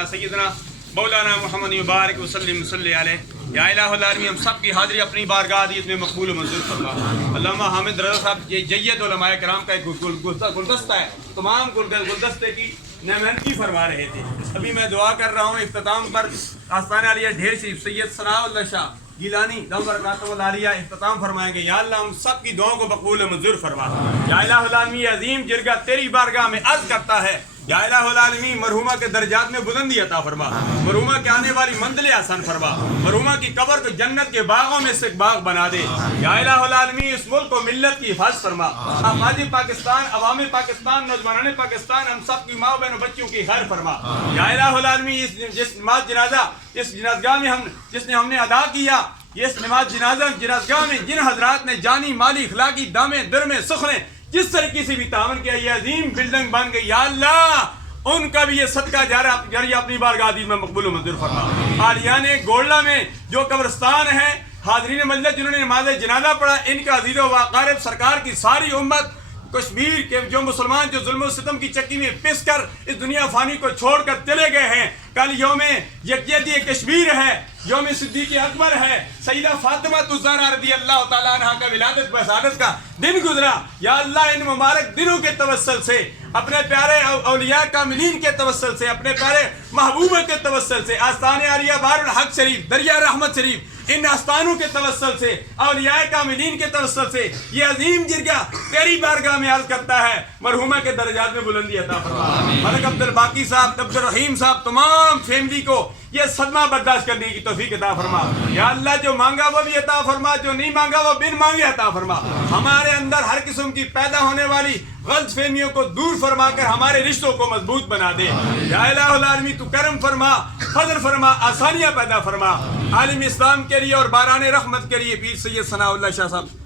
علی سیدنا مولانا محمد مبارک وسلم صلی علیہ یا الہ العالمین. ہم سب کی حاضری اپنی بارگاہ عزیز میں مقبول و منظور فرما. علامہ حامد رضا صاحب یہ جید علماء کرام کا ایک گلدستہ ہے, تمام گلدستے کی نمائندگی فرما رہے تھے. ابھی میں دعا کر رہا ہوں اختتام پر آستانہ عالیہ ڈھیر شریف سید ثناء اللہ شاہ گیلانی دم برکاتہ العالیہ اختتام فرمائیں گے. یا اللہ ہم سب کی دعاؤں کو مقبول و منظور فرما. یا الہ العالمین عظیم جرگہ تیری بارگاہ میں عرض کرتا ہے, یا الہ العالمین مرحومہ کے درجات میں بلندی عطا فرما, مرحومہ کے آنے والی منزلیں آسان فرما, مرحومہ کی قبر کو جنت کے باغوں میں سے ایک باغ بنا دے. یا الہ العالمین اس ملک کو ملت کی حفاظت فرما. آبادی پاکستان, عوام پاکستان, نوجوانان پاکستان, ہم سب کی ماں بہن بچوں کی خیر فرما. یا الہ العالمین جس نماز جنازہ اس جنازگاہ میں جس نے ہم نے ادا کیا, اس نماز جنازگاہ میں جن حضرات نے جانی مالی اخلاقی دامے درمے سخنے جس طریقے سے بھی تعاون کیا, یہ عظیم بلڈنگ بن گئی. یا اللہ ان کا بھی یہ صدقہ جاریہ اپنی بارگاہ عزیز میں مقبول و منظور فرما. آلیان گولڈا میں جو قبرستان ہے, حاضرین مجلس جنہوں نے نماز جنازہ پڑھا, ان کا عزیز و اقارب سرکار کی ساری امت کشمیر کے جو مسلمان جو ظلم و ستم کی چکی میں پس کر اس دنیا فانی کو چھوڑ کر چلے گئے ہیں. کل یوم یکجہتی کشمیر ہے, یوم صدیق اکبر ہے, سیدہ فاطمہ الزہرا رضی اللہ تعالیٰ عنہ کا ولادت بسعادت کا دن گزرا. یا اللہ ان مبارک دنوں کے توسل سے, اپنے پیارے اولیاء کاملین کے توسل سے, اپنے پیارے محبوبہ کے توسل سے, آستان عالیہ بار الحق شریف, دریا رحمت شریف, ان آستانوں کے توسل سے, اولیاء کاملین کے توسل سے یہ عظیم جرگہ تیری بارگاہ میں عرض کرتا ہے, مرحومہ کے درجات میں بلندی عطا فرما. ملک عبدالباقی صاحب, عبدالرحیم صاحب, تمام فیملی کو یہ صدمہ برداشت کرنے کی توفیق عطا فرما. یا اللہ جو مانگا وہ بھی عطا فرما, جو نہیں مانگا وہ بن مانگے عطا فرما. ہمارے اندر ہر قسم کی پیدا ہونے والی غلط فہمیوں کو دور فرما کر ہمارے رشتوں کو مضبوط بنا دے. یا الہ العالمین تو کرم فرما, فضل فرما, آسانیاں پیدا فرما. عالم اسلام کے لیے اور باران رحمت کے لیے پیر سید ثناء اللہ شاہ صاحب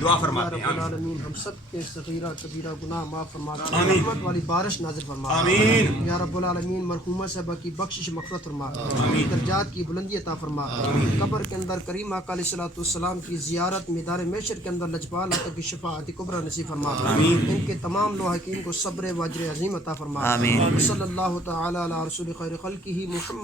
دعا فرماتے ہیں. آمین. ہم سب کے صغیرہ کبیرہ گناہ معاف فرما, رحمت والی بارش نازل فرما. آمین. یا رب العالمین مرحومہ صاحبہ کی بخشش مغفرت فرما, درجات کی بلندی عطا فرما. قبر کے اندر کریم آقا علیہ الصلوۃ والسلام کی زیارت, میدان محشر کے اندر لجپال آقا کی شفاعت کبریٰ نصیب فرما. ان کے تمام لواحقین کو صبر و اجر عظیم عطا فرما. صلی اللہ تعالی علی رسول خیر خلقہ محمد.